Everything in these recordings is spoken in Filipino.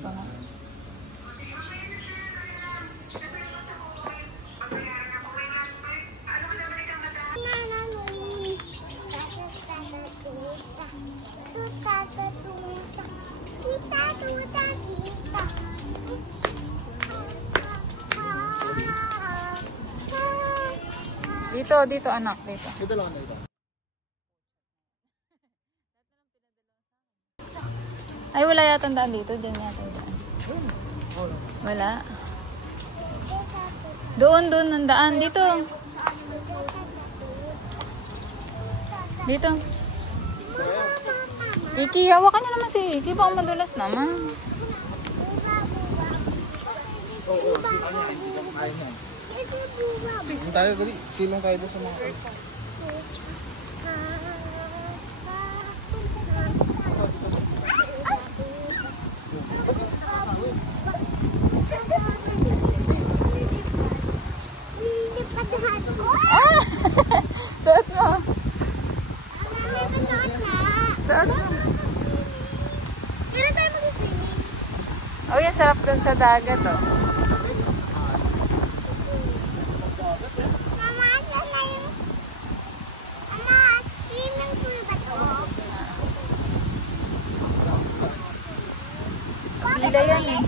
pa nga. Dito anak, dito. Dito lang dito. Ay, wala yata daan dito. Diyan yata yung daan. Wala. Doon ang daan. Dito. Dito. Iki, hawakan niyo naman si Iki. Baka madulas naman. Oo, ano yung ayaw niya. Yung tayo, gali. Silong tayo doon sa mga kayo. Ah! Suot mo. Suot mo. Oh, yan. Sarap dun sa dagat, oh. Pila yan, eh.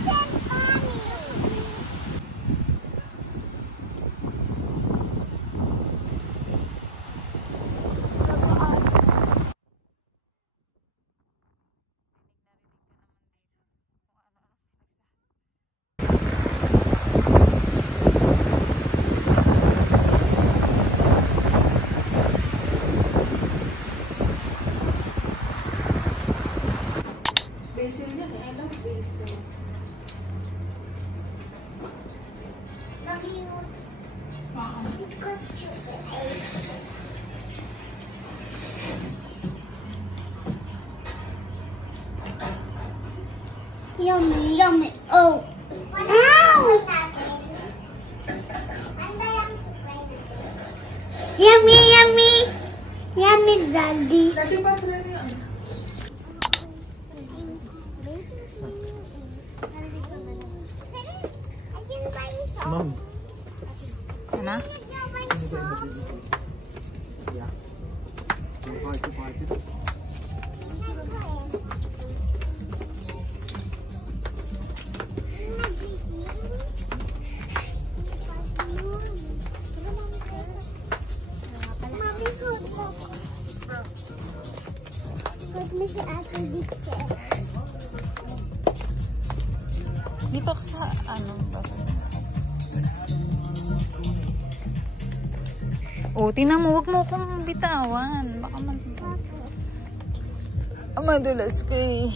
Basil yan, I love basil. Yummy, yummy. Oh. Ow! Yummy, yummy. Yummy, Daddy. Dati pa pala yan. Ma'am. Ano? Yeah. Party. Dito ka sa ano ba? Oh, tingnan mo, wag mo akong bitawan. Baka madulas ko eh.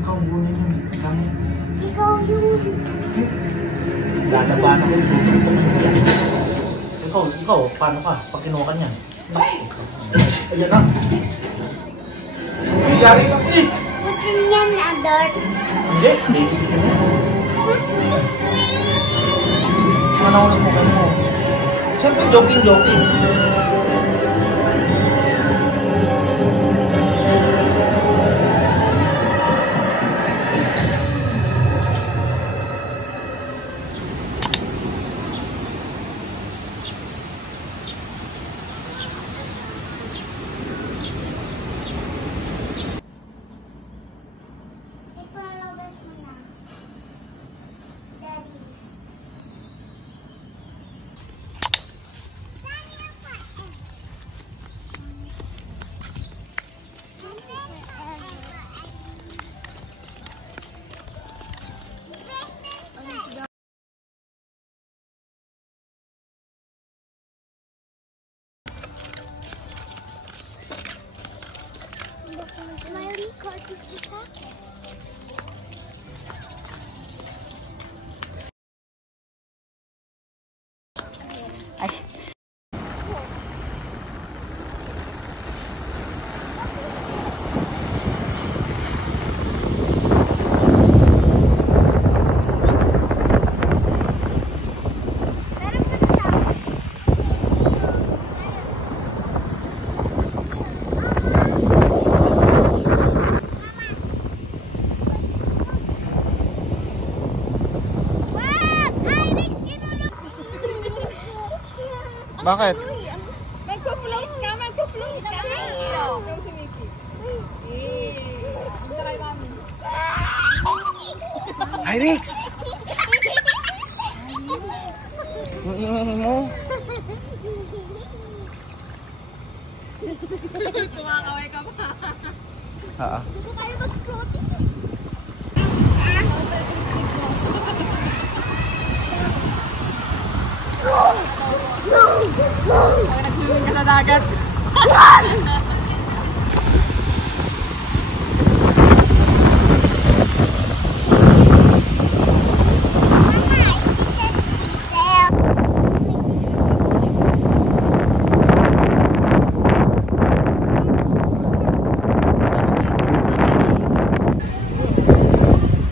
Ikaw bunin mo. Ikaw yung... Lalabanan ko, susuntok mo yan. Ikaw, paano ka? Pag kinuha ka niyan. Ayan na. Uy, yari pa eh. Gusto niya na, Dort. Hindi, hindi gusto niya. Manahulog mo ka mo. Siyempre, joking. Ipalabas mo na. Daddy. My record is the second. Ay. Bakit? Magpo-float ka, magpo-float ka. Ikaw si Mickey. Punta kay mami. Hi, Rex! Ang ingay mo. Kumakaway ka pa. Ha? Dito tayo mag-floating. Pag nag-swimming ka sa dagat.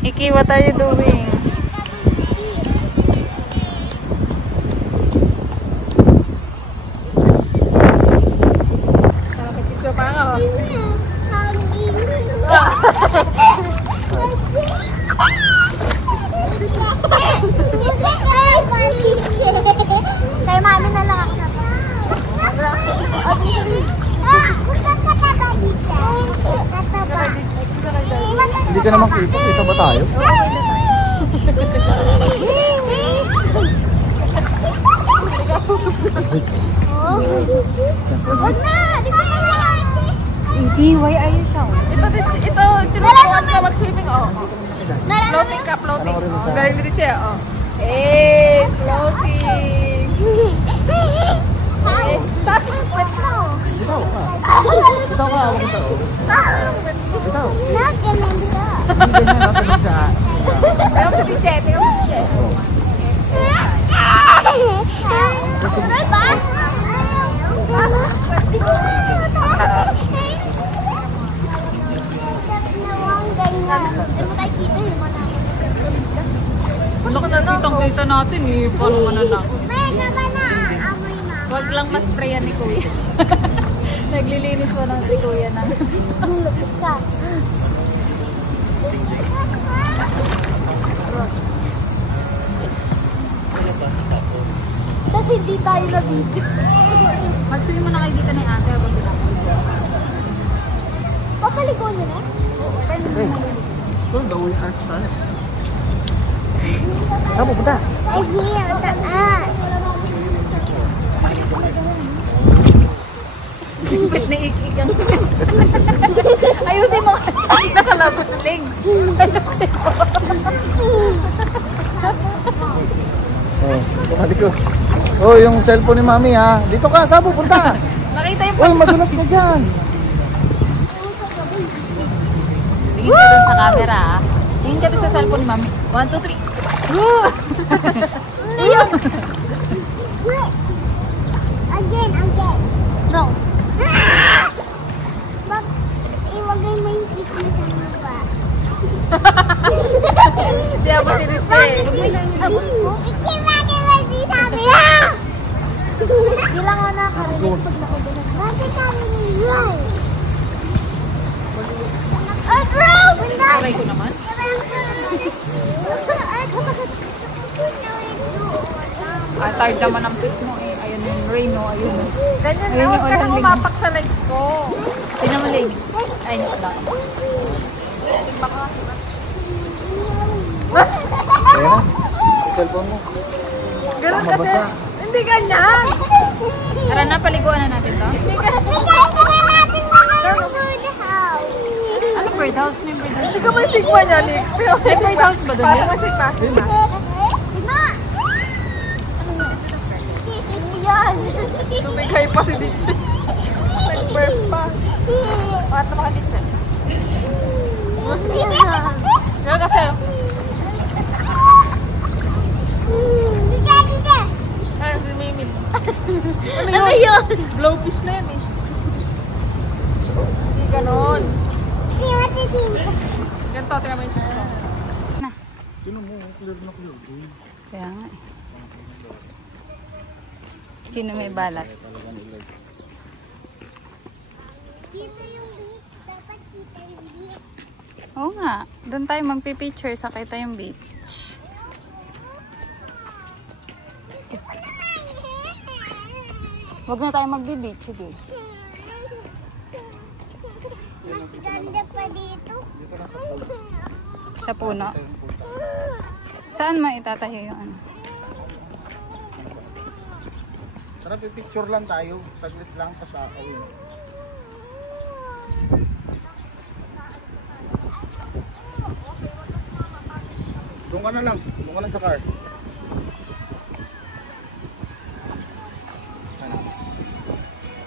Iki, what are you doing? So, parang Kay mami na lang ako. Punta ka ba dito? Kataba. Hindi ka naman kita. Kita ba tayo? Huwag na! Dito na lang! Iki, why are you so? ito, tinutuan ka mag-swimming, oh. Floating ka, floating. Oh, galing din siya, oh. Floating. Tapos yung kwet mo. Bitaw ka. Bitaw ka. Huwag ka. Bitaw. Nagkanan dito. Hindi na natin sa... Tingnan mo si DJ, tingnan mo si DJ. Tuloy ba? Ano ka na kitang-kita natin eh. Paano ka na lang? May naman na amoy na. Wag lang mas-sprayan ni Kuya. Naglilinis po ng si Kuya ng... Lupit ka. Tapos hindi tayo nabibig. Mag-swim mo na kayo dito ni ate. Habang sila. Papaligo niyo na? Ito, gawin ang sana. Saan pupunta? Ay, here, taas. Ba't naikik ang... Ayusin mo. Nakalabutling. Oh, kumali ko. Oh, yung cellphone ni Mami ha. Dito ka, saan pupunta? Nakita yung... Uy, madulas ka dyan. Tingin ka dun sa camera ah. Tingin ka dun sa cellphone ni Mami. 1, 2, 3. Ayun. Wait. Again. No. Iwagay mo yung stick mo sa mapa. Di ako sinisi. Ikibagay mo si sabi. Bilang ko na karinig pag nakubunan. Bakit kami niyay? Ay, bro! Aray ko naman. Ang tired naman ang pit mo eh. Ayun yung rain no, ayun. Ganyan na, kasi umapak sa legs ko. Tingnan mo leg. Ay, hindi pala. Ayan na. Yung cellphone mo. Ganun kasi. Hindi ganyan. Tara na, paliguan na natin to. Ano birdhouse? May birdhouse. Hindi ka ba yung sigma niya, Nick? May birdhouse ba doon? Parang masik pa. Tumigay pa si DJ. Nag-burp pa. Bakit naman ka DJ? Ganun kasi. Ay, si Mimi. Ano yun? Blowfish na yan eh. Hindi ganon. Ganito, tingnan mo yung sigma. Sino mo? Clear na clear. Kaya nga eh. Sino may balat? Dito yung beach. Dapat kita yung beach. Oo nga. Doon tayo magpipicture sa kita yung beach. Huwag na tayo magbe-beach, sige. Mas ganda pa dito. Dito na sa pool. Sa puno. Ito yung pool. Saan mo itatayo yung ano? Tara, picture lang tayo. Saglit lang pa sa awin. Doon ka na lang. Doon ka na sa car.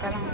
Ka lang.